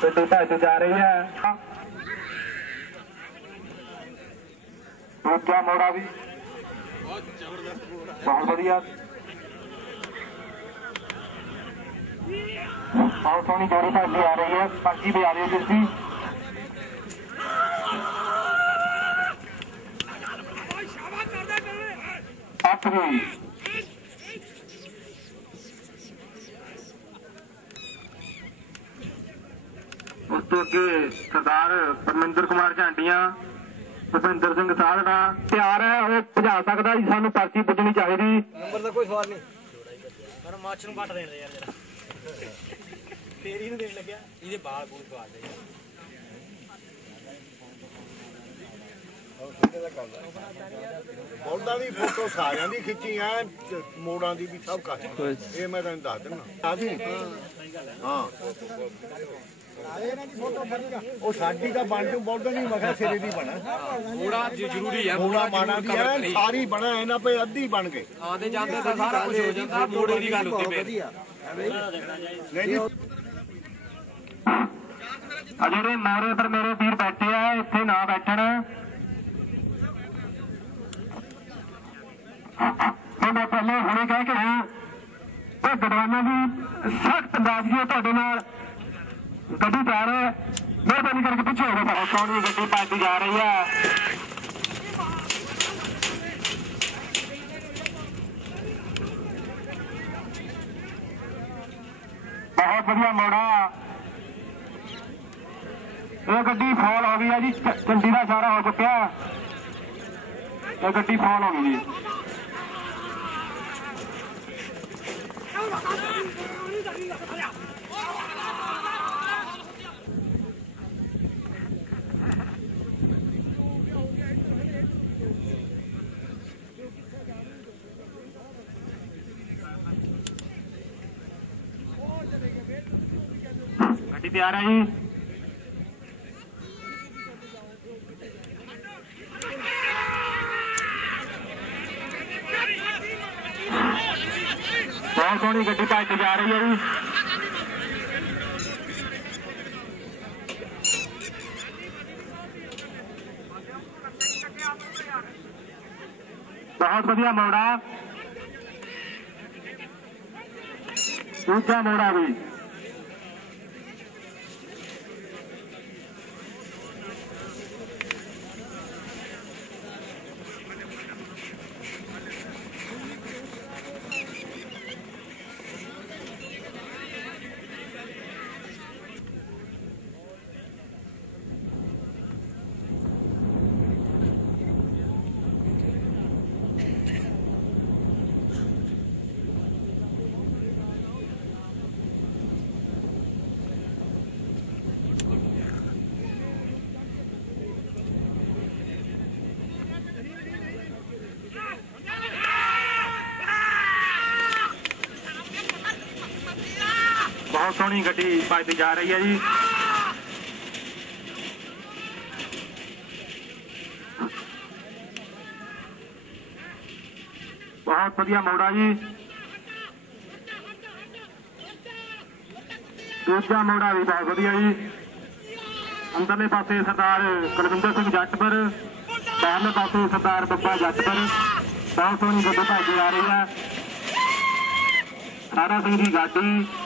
प्रतिभा जा रही है क्या मोड़ा भी बहुत बढ़िया बहुत सोनी जोड़ी साहब भी आ रही है बाकी भी आ रही है जिसकी ਹੈ। ਉਸ ਤੋਂ ਅੱਗੇ ਸਰਦਾਰ ਪਰਮਿੰਦਰ ਕੁਮਾਰ ਝਾਂਡੀਆਂ, ਭੁਪਿੰਦਰ ਸਿੰਘ ਸਾਧਨਾ ਤਿਆਰ ਹੈ, ਉਹ ਭਜਾ ਸਕਦਾ ਜੀ, ਸਾਨੂੰ ਪਰਚੀ ਪੁੱਜਣੀ ਚਾਹੀਦੀ। ਨੰਬਰ ਦਾ ਕੋਈ ਸਵਾਲ ਨਹੀਂ। ਪਰ ਮਾਛ ਨੂੰ ਵੱਟ ਦੇਣ ਦੇ ਯਾਰ ਜਰਾ। ਤੇਰੀ ਨੂੰ ਦੇਣ ਲੱਗਿਆ। ਇਹਦੇ ਬਾਲ ਬੂਲ ਪਾ ਦੇ ਬੋਲਦਾਂ ਦੀ ਫੋਟੋ ਸਾਰਿਆਂ ਦੀ ਖਿੱਚੀ ਐ ਮੋੜਾਂ ਦੀ ਵੀ ਸਭ ਕਰ ਇਹ ਮੈਂ ਤੈਨੂੰ ਦੱਸ ਦਿੰਦਾ। ਹਾਂ। ਉਹ ਸਾਡੀ ਤਾਂ ਬਣ ਜੂ ਬੋਲਦਾਂ ਨਹੀਂ ਮਖਾ ਸਿਰੇ ਦੀ ਬਣਾ। ਥੋੜਾ ਜ਼ਰੂਰੀ ਹੈ ਮੋੜਾ ਮਾਣਾ ਵੀ ਐ ਸਾਰੀ ਬਣਾ ਇਹਨਾਂ ਪੇ ਅੱਧੀ ਬਣ ਗਏ ਆਦੇ ਜਾਂਦੇ ਤਾਂ ਸਾਰਾ ਕੁਝ ਹੋ ਜਾਂਦਾ ਮੋੜੇ ਦੀ ਗੱਲ ਹੁੰਦੀ ਪਈ ਨਹੀਂ ਜੀ। ਆ ਜਿਹੜੇ ਮੋਰੇ ਪਰ ਮੇਰੇ ਵੀਰ ਬੈਠੇ ਆ ਇੱਥੇ ਨਾ ਬੈਠਣ। ਤੇ ਮੈਂ ਪਹਿਲੇ ਹੁਣੇ ਕਹਿ ਕੇ ਹਾਂ ਉਹ ਗਡਵਾਨਾ ਦੀ ਸਖਤ ਨਾਜ਼ਗੀ ਤੁਹਾਡੇ ਨਾਲ। ਗੱਡੀ ਜਾ ਰਹੀ ਹੈ। ਮਿਹਰਬਾਨੀ ਕਰਕੇ ਪਿੱਛੇ। ਹੋ ਜਾਓ ਬਹੁਤ ਸੋਹਣੀ ਗੱਡੀ ਭੱਜਦੀ ਜਾ ਰਹੀ ਹੈ। ਬਹੁਤ ਵਧੀਆ ਮੋੜਾ। ਇਹ ਗੱਡੀ ਫਾਲ ਹੋ ਗਈ ਆ ਜੀ। ਚੰਡੀ ਦਾ ਸਾਰਾ ਹੋ ਚੁੱਕਿਆ। ਇਹ ਗੱਡੀ ਫਾਲ ਹੋ ਗਈ ਜੀ ਗੱਡੀ ਤਿਆਰ ਹੈ ਜੀ पुरानी गड्ढे का जा रही है बहुत बढ़िया मोड़ा। ऊँचा मोड़ा भी। गठी पाई जा रही है जी। बहुत बढ़िया मोड़ा जी। दूसरा मोड़ा भी बहुत बढ़िया जी। अंदरले पासे सरदार कुलविंदर सिंह जट पर, बहरले पासे सरदार बब्बा जट पर। बहुत सोहनी गड्डी भागी आ रही है। सारा सिंह की गाड़ी।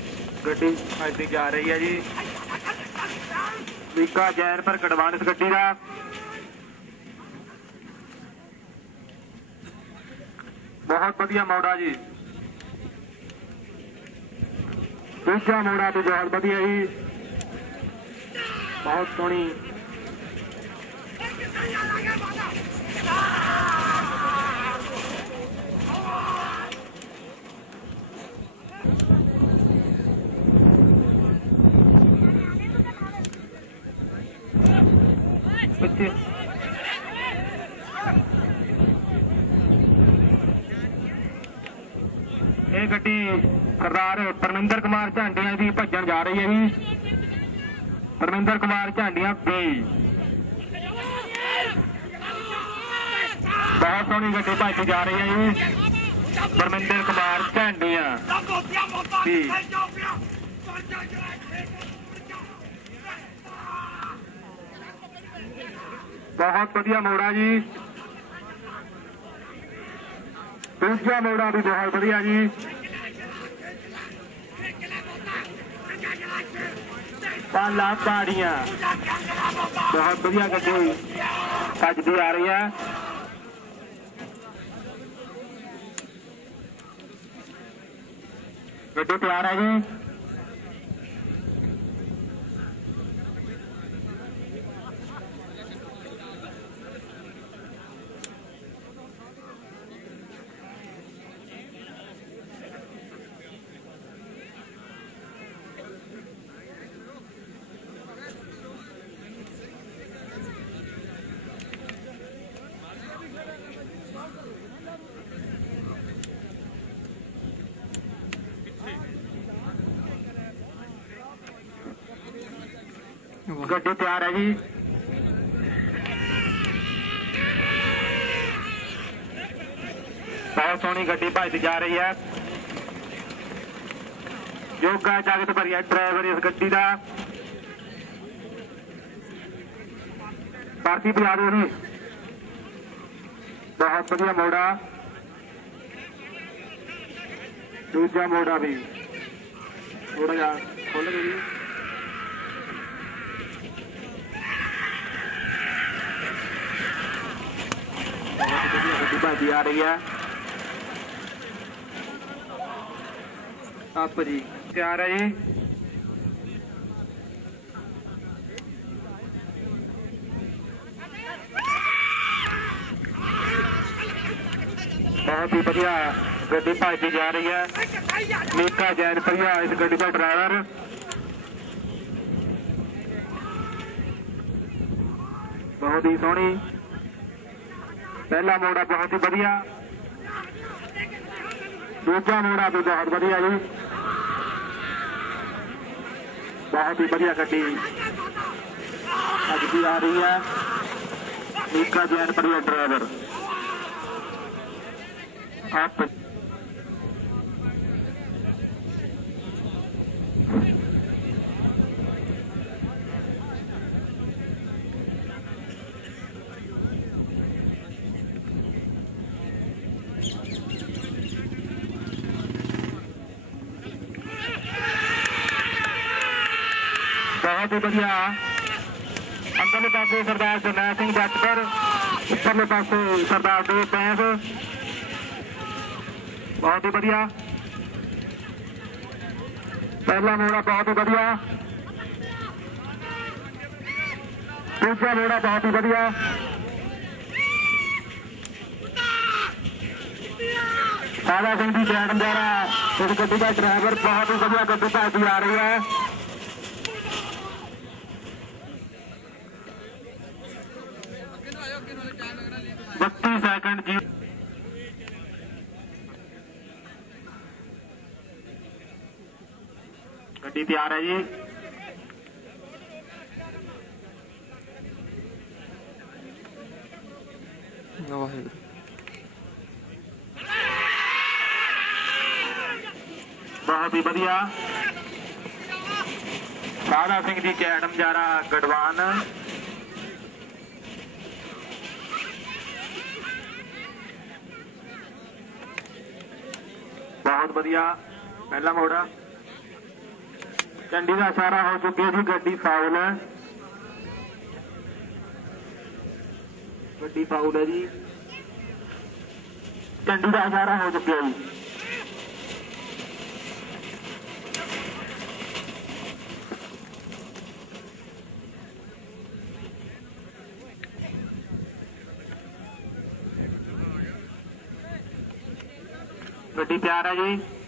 ਗੱਡੀ ਭੱਜਦੀ ਜਾ ਰਹੀ ਹੈ ਜੀ ਵੀਕਾ ਜੈਨ ਪਰ ਕਡਵਾਨ ਇਸ ਗੱਡੀ ਦਾ ਬਹੁਤ ਵਧੀਆ ਮੌੜਾ ਜੀ ਦੂਜਾ ਮੋੜਾ ਵੀ ਬਹੁਤ ਵਧੀਆ ਜੀ ਬਹੁਤ ਸੋਹਣੀ ਪਿੱਛੇ ਇਹ ਗੱਡੀ ਸਰਦਾਰ ਪਰਮਿੰਦਰ ਕੁਮਾਰ ਝਾਂਡੀਆਂ ਦੀ ਭੱਜਣ ਜਾ ਰਹੀ ਹੈ ਜੀ। ਪਰਮਿੰਦਰ ਕੁਮਾਰ ਝਾਂਡੀਆਂ ਬੀ ਬਹੁਤ ਸੋਹਣੀ ਗੱਡੀ ਭੱਜ ਜਾ ਰਹੀ ਹੈ ਜੀ। ਪਰਮਿੰਦਰ ਕੁਮਾਰ ਝਾਂਡੀਆਂ ਬੀ ਬਹੁਤ ਵਧੀਆ ਮੋੜਾ ਜੀ ਦੂਜਾ ਮੋੜਾ ਵੀ ਬਹੁਤ ਵਧੀਆ ਜੀ ਪਾਲਾ ਪਾੜੀਆਂ ਬਹੁਤ ਵਧੀਆ ਗੱਡੀ ਭੱਜਦੀ ਆ ਰਹੀ ਹੈ ਗੱਡੀ ਤਿਆਰ ਹੈ ਜੀ ਗੱਡੀ ਤਿਆਰ ਹੈ ਜੀ ਬਹੁਤ ਸੋਹਣੀ ਗੱਡੀ ਭੱਜਦੀ ਜਾ ਰਹੀ ਹੈ ਯੋਗਾ ਜਗਤ ਭਰੀਆ ਡਰਾਈਵਰ ਇਸ ਗੱਡੀ ਦਾ ਭਾਰਤੀ ਬੁਲਾ ਦਿਓ ਜੀ ਬਹੁਤ ਵਧੀਆ ਮੋੜਾ ਦੂਜਾ ਮੋੜਾ ਵੀ ਥੋੜਾ ਜਿਹਾ ਖੁੱਲ ਗਿਆ ਜੀ भाजी आ रही है। आप जी, क्या आ रहे बहुत ही बढ़िया, गड्डी भाजी जा रही है। मीका जैन भैया इस गड्डी का ड्राइवर बहुत ही सोहनी। ਪਹਿਲਾ ਮੋੜਾ ਬਹੁਤ ਹੀ ਵਧੀਆ ਦੂਜਾ ਮੋੜਾ ਵੀ ਬਹੁਤ ਵਧੀਆ ਜੀ ਬਹੁਤ ਹੀ ਵਧੀਆ ਗੱਡੀ ਅੱਜ ਦੀ ਆ ਰਹੀ ਹੈ ਮੀਕਾ ਜੈਨ ਪਰਿਆ ਡਰਾਈਵਰ ਆਪ बहुत ही बढ़िया अंदरले पासे सरदार जरनैल सिंह जटकर उपरले पासे सरदार देव पैंस बहुत ही बढ़िया पहला मोड़ा बहुत ही बढ़िया दूसरा मोड़ा बहुत ही बढ़िया सादा सिंह जी जैन द्वारा इस गड्डी का ड्राइवर बहुत ही बढ़िया गड्डी का आ रही है सेकंड जी गड्डी तैयार है जी। बहुत ही बढ़िया। साधा सिंह जी कैडम जा रहा गढ़वान ਬਹੁਤ ਵਧੀਆ। ਪਹਿਲਾ ਮੋੜਾ। ਚੰਡੀ ਦਾ ਇਸ਼ਾਰਾ ਹੋ ਚੁੱਕਿਆ ਜੀ, ਗੱਡੀ ਫਾਉਲ ਹੈ ਗੱਡੀ ਫਾਉਲ ਹੈ ਜੀ। ਚੰਡੀ ਦਾ ਇਸ਼ਾਰਾ ਹੋ ਚੁੱਕਿਆ ਜੀ। प्रदीप यादव जी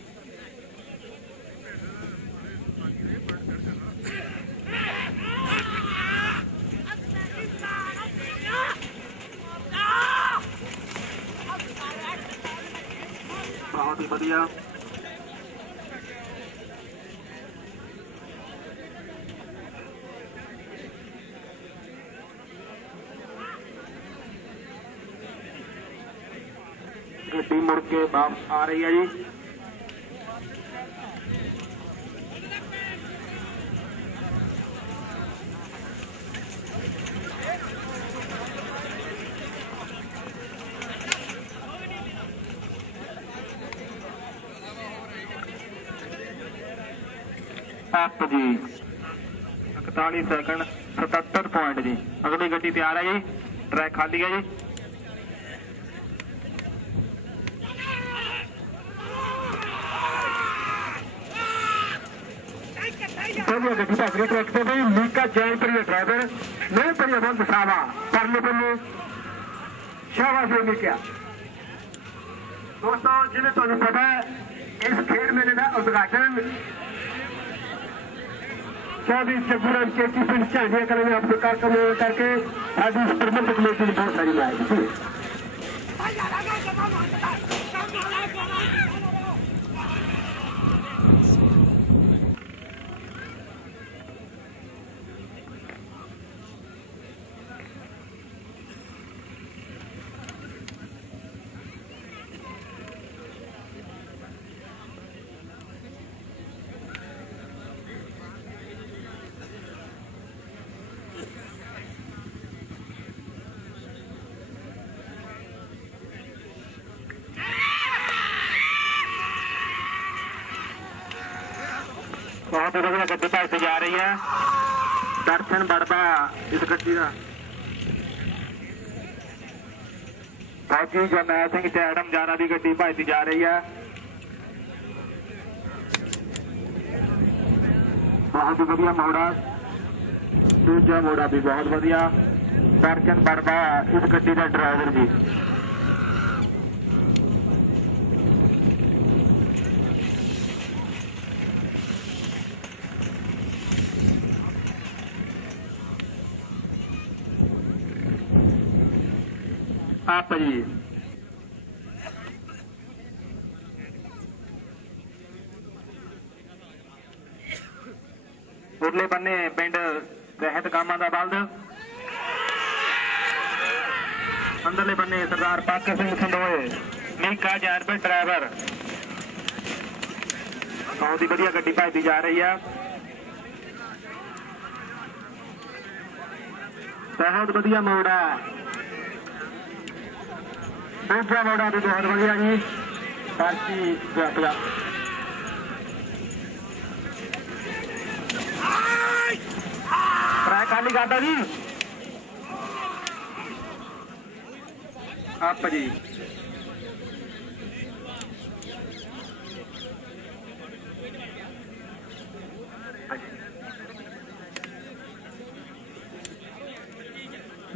ਗੱਡੀ ਮੁੜ ਕੇ ਵਾਪਸ ਆ ਰਹੀ ਹੈ ਜੀ ਅੱਪ ਜੀ 41 ਸੈਕਿੰਡ 77 ਪੁਆਇੰਟ ਜੀ ਅਗਲੀ ਗੱਡੀ ਤਿਆਰ ਹੈ ਜੀ ਟਰੈਕ ਖਾਲੀ ਹੈ ਜੀ ਪਹਿਲੀ ਗੱਡੀ ਦਾ ਅਗਲੇ ਟਰੈਕ ਤੇ ਵੀ ਮੀਕਾ ਜੈਨਪੁਰੀ ਦਾ ਡਰਾਈਵਰ ਨਹੀਂ ਪਰਿਆ ਬੰਦ ਸਾਵਾ ਪਰਲੇ ਬੰਨੇ ਸ਼ਾਬਾਸ਼ ਹੋਈ ਮੀਕਾ ਦੋਸਤੋ ਜਿਵੇਂ ਤੁਹਾਨੂੰ ਪਤਾ ਹੈ ਇਸ ਖੇਡ ਮੇਲੇ ਦਾ ਉਦਘਾਟਨ ਚੌਧਰੀ ਜਗੂਰਨ ਕੇਤੀ ਪਿੰਡ ਝਾਂਡੀਆਂ ਕਲਾਂ ਨੇ ਆਪਣੇ ਕਾਰਕਮ ਕਰਕੇ ਸਾਡੀ ਪ੍ਰਬੰਧਕ ਕਮੇਟੀ ਨੂੰ ਬਹੁਤ ਸਾਰੀ ਮਾਇਆ है। दर्शन बढ़ता इस गड्डी का। जरनैल सिंह चैडम की गड्डी जा रही है। बहुत वादिया मोड़ा। दूजा मोड़ा भी बहुत वादिया दर्शन बढ़ता इस गड्डी का ड्राइवर जी। ਗੱਡੀ ਦਾ ਡਰਾਈਵਰ ਜੀ ਆਪ ਜੀ ਉਰਲੇ ਬੰਨੇ ਪਿੰਡ ਰਹਿਤ ਕਾਮਾਂ ਦਾ ਬਲਦ ਅੰਦਰਲੇ ਬੰਨੇ ਸਰਦਾਰ ਪਾਕ ਸਿੰਘ ਸੰਦੋਏ ਮੀਕਾ ਜਾਰਬੇ ਡਰਾਈਵਰ ਬਹੁਤ ਹੀ ਵਧੀਆ ਗੱਡੀ ਭਜਦੀ ਜਾ ਰਹੀ ਆ ਬਹੁਤ ਵਧੀਆ ਮੋੜ ਆ beberapa udah duduk ada lagi lagi pasti pihak-pihak terakhir kata ini apa sih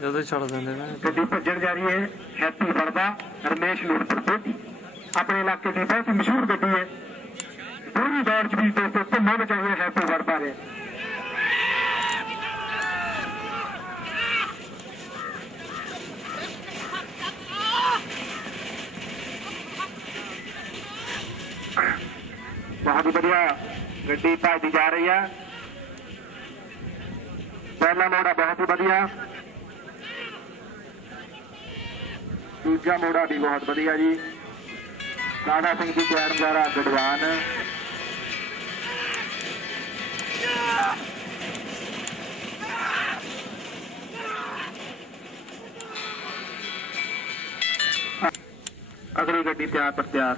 ਜਦੋਂ ਛੱਡ ਦਿੰਦੇ ਨੇ ਗੱਡੀ ਭੱਜਣ ਜਾ ਰਹੀ ਹੈ ਹੈਪੀ ਵਰਦਾ ਰਮੇਸ਼ ਨੂਰਪੁਰ ਤੋਂ ਆਪਣੇ ਇਲਾਕੇ ਦੀ ਬਹੁਤ ਹੀ ਮਸ਼ਹੂਰ ਗੱਡੀ ਹੈ ਪੂਰੀ ਦੌੜ ਚ ਵੀ ਦੋਸਤੋ ਧੁੰਮਾ ਮਚਾਈਆਂ ਹੈਪੀ ਵਰਦਾ ਨੇ ਬਹੁਤ ਹੀ ਵਧੀਆ ਗੱਡੀ ਭਜਦੀ ਜਾ ਰਹੀ ਆ ਪਹਿਲਾ ਮੋੜਾ ਬਹੁਤ ਹੀ ਵਧੀਆ ਦੂਜਾ ਮੋੜਾ ਵੀ ਬਹੁਤ ਵਧੀਆ ਜੀ ਕਾਲਾ ਸਿੰਘ ਦੀ ਚੈਨ ਦੁਆਰਾ ਗੜਵਾਨ ਅਗਲੀ ਗੱਡੀ ਤਿਆਰ ਪਰ ਤਿਆਰ